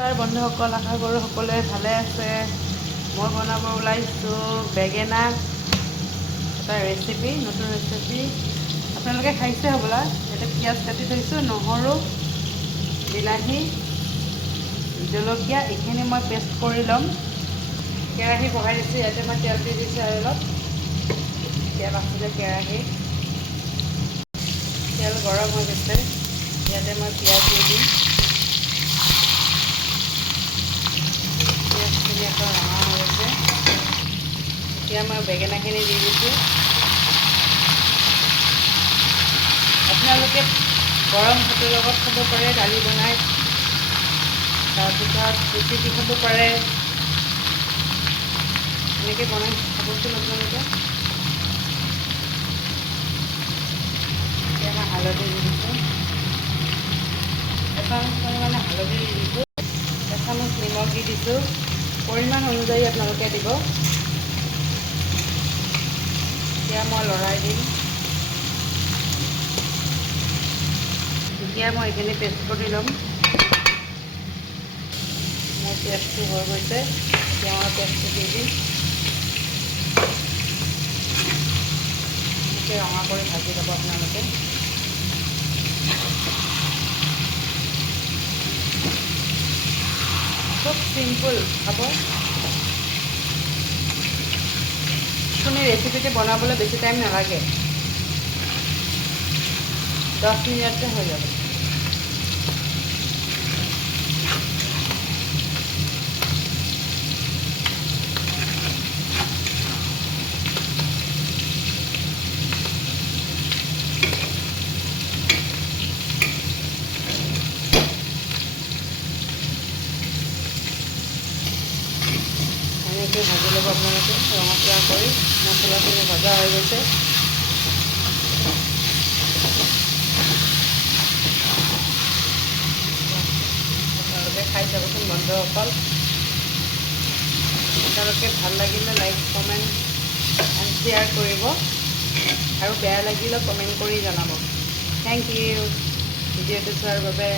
নমস্কাৰ বন্ধুসকল, আশা কৰোঁ সকলোৱে ভালে আছে। মই বনাব ওলাইছোঁ বেঙেনা এটা ৰেচিপি, নতুন ৰেচিপি। আপোনালোকে খাইছে হ'বলা। ইয়াতে পিঁয়াজ কাটি থৈছোঁ, নহৰু, বিলাহী, জলকীয়া এইখিনি মই পেষ্ট কৰি ল'ম। কেৰাহী বহাই দিছোঁ, ইয়াতে মই তেল দি দিছোঁ আৰু অলপ তেল আছিলে কেৰাহীত। তেল গৰম হৈ গৈছে, ইয়াতে মই পিঁয়াজ দি দিম। পিঁয়াজখিনি আকৌ ৰঙা হৈ গৈছে, এতিয়া মই বেঙেনাখিনি দি দিছোঁ। আপোনালোকে গৰম ভাতৰ লগত খাব পাৰে, দালি বনাই, তাৰপিছত ৰুটি দি খাব পাৰে, এনেকৈ বনাই খাবচোন আপোনালোকে। এতিয়া মই হালধি দি দিছোঁ, এচামুচ পৰিমাণে হালধি দি দিছোঁ, এচামুচ নিমখ দি দিছোঁ। পৰিমাণ অনুযায়ী আপোনালোকে দিব। এতিয়া মই লৰাই দিম। এতিয়া মই এইখিনি পেষ্ট কৰি ল'ম। মোৰ পেষ্টটো হৈ গৈছে, এতিয়া মই পেষ্টটো দি দিম। এনেকৈ ৰঙা কৰি ভাজি ল'ব আপোনালোকে। খুব চিম্পুল খাব। আপুনি ৰেচিপিটো বনাবলৈ বেছি টাইম নালাগে, 10 মিনিটতে হৈ যাব। এনেকৈ ভাজি ল'ব আপোনালোকে ৰঙচুৱা কৰি। মছলাখিনি ভজা হৈ গৈছে। আপোনালোকে খাই চাবচোন বন্ধুসকল। আপোনালোকে ভাল লাগিলে লাইক, কমেণ্ট এণ্ড শ্বেয়াৰ কৰিব, আৰু বেয়া লাগিলে কমেণ্ট কৰি জনাব। থেংক ইউ ভিডিঅ'টো চোৱাৰ বাবে।